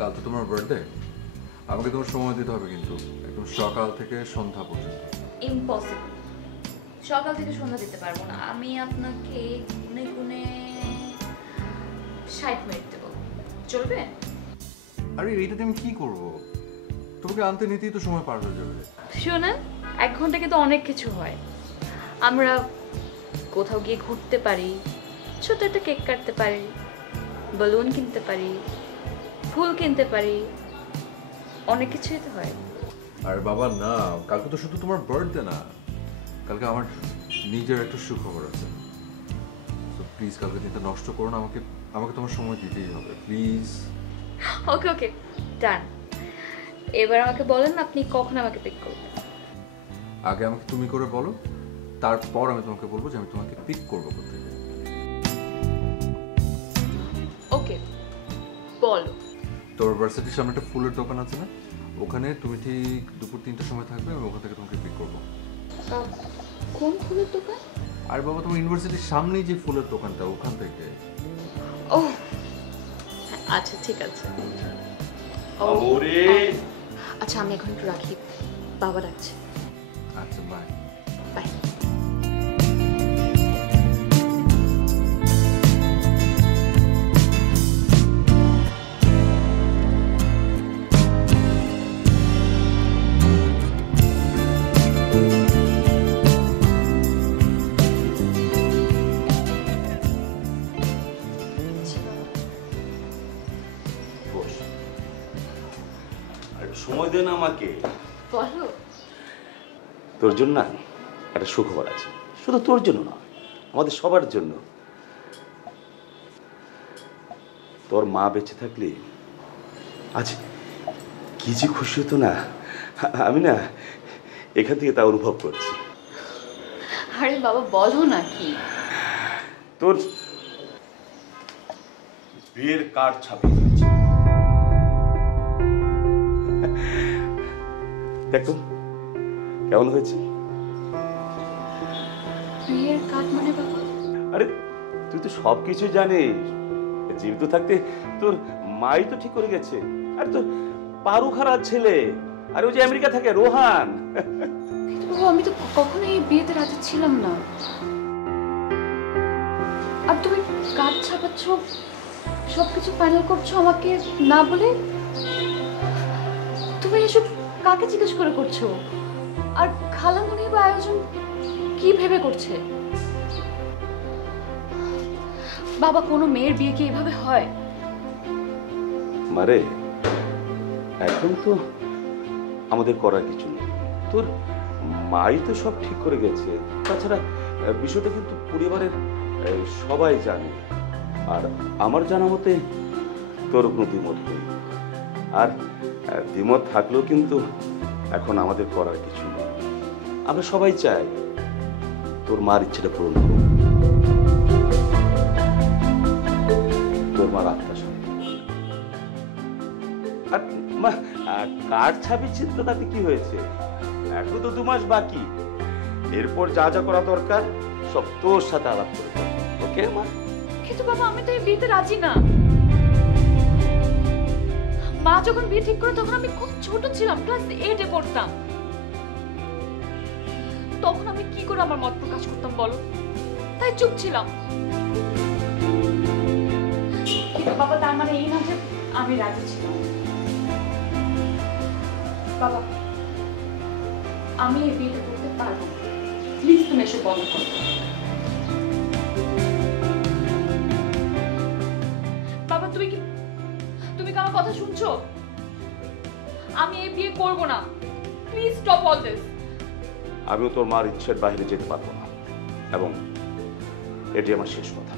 কাল তো তোমার বার্থডে, আমাকে তোমার সময় দিতে হবে কিন্তু একদম সকাল থেকে সন্ধ্যা পর্যন্ত। ইম্পসিবল, সকাল থেকে সন্ধ্যা দিতে পারবো না। আমি আপনাকে গুনে গুনে 60 মিনিট দেবো, চলবে? আরে এইটাতে আমি কি করব? তোমাকে আনতে নিতেই তো সময় পার হয়ে যাবে। শোনেন, 1 ঘন্টা কিন্তু অনেক কিছু হয়। আমরা কোথাও গিয়ে ঘুরতে পারি, ছোট একটা কেক কাটতে পারি, বেলুন কিনতে পারি, ফুল কিনতে পারি, অনেক কিছুই তো হয়। আর বাবা না, কালকে তো শুধু তোমার বার্থডে না, কালকে আমার নিজের একটা সুখবর আছে। তো প্লিজ কালকে দিনটা নষ্ট করো না, আমাকে আমাকে তোমার সময় দিতেই হবে প্লিজ। ওকে ওকে, ডান। এবার আমাকে বলেন আপনি কখন আমাকে পিক করবেন। আগে আমাকে তুমি করে বলো, তারপর আমি তোমাকে বলবো যে আমি তোমাকে পিক করবো কোত্থেকে। ওকে, বলো। তোর ভার্সিটির সামনে একটা ফুলের দোকান আছে না, ওখানে তুমি ঠিক দুপুর 3টার সময় থাকবে, আমি ওখান থেকে তোমাকে পিক করবো। কোন ফুলের দোকান? আর বাবা তোমার ইউনিভার্সিটির সামনেই যে ফুলের দোকানটা, ওখান থেকে। ও আচ্ছা, ঠিক আছে। ওরে আচ্ছা, আমি এখন একটু রাখি, বাবা ডাকছে। আচ্ছা বাই। বাই। বস, আর একটু সময় দে না আমাকে। বলো। তোর জন্য না একটা সুখবর আছে, শুধু তোর জন্য না, আমাদের সবার জন্য। তোর মা বেঁচে থাকলে আজ কি যে খুশি হতো না, আমি না এখান থেকে তা অনুভব করছি। আরে বাবা, বলো না কি। তোর বিয়ের কার্ড ছাপিয়ে দিয়েছি। দেখ তো কেমন হয়েছে। বিয়ের কার্ড মানে বাবা? আরে তুই তো সবকিছু জানিস, জীবিত থাকতে তোর মাই তো ঠিক করে গেছে। আর তোর পারু খারাপ ছেলে, আর ওই যে আমেরিকা থাকে রোহান। কিন্তু বাবা, আমি তো কখনো এই বিয়েতে রাজি ছিলাম না। আর তুমি কার্ড ছাপাচ্ছ, সবকিছু ফাইনাল করছো আমাকে না বলে। তুমি এসব কাকে জিজ্ঞেস করে করছো? আর খালামণি বা আয়োজন কি ভেবে করছে? বাবা, কোনো মেয়ের বিয়ে কি এভাবে হয়? মারে, এখন তো আমাদের করার কিছু নেই, তোর মাই তো সব ঠিক করে গেছে। তাছাড়া বিষয়টা কিন্তু পরিবারের সবাই জানে। আর আমার জানা মতে তোর কোনো দ্বিমত নেই। আর দ্বিমত থাকলেও কিন্তু এখন আমাদের করার কিছু নেই। আমরা সবাই চাই তোর মার ইচ্ছেটা পূরণ করুক, তোর মার আত্মা শান্তি। আর মা, কার্ড ছাপি চিন্তা তাতে কি হয়েছে, এখন তো 2 মাস বাকি। এরপর যা যা করা দরকার সব তোর সাথে আলাপ করে করবো। ওকে মা? কিন্তু বাবা, আমি তো এই বিয়েতে রাজি না। মা যখন বিয়ে ঠিক করে তখন আমি খুব ছোট ছিলাম, ক্লাস 8 এ পড়তাম। তখন আমি কি করে আমার মত প্রকাশ করতাম বলো? তাই চুপ ছিলাম। কিন্তু বাবা, তার মানে এই না যে আমি রাজি ছিলাম। বাবা, আমি এই বিয়েটা করতে পারবো না। প্লিজ তুমি এসে বন্ধ করো। বাবা, তুমি কি আমার কথা শুনছো? আমি এই বিয়ে করব না। Please stop all this. আমিও তোর মার ইচ্ছের বাইরে যেতে পারবো না, এবং এটি আমার শেষ কথা।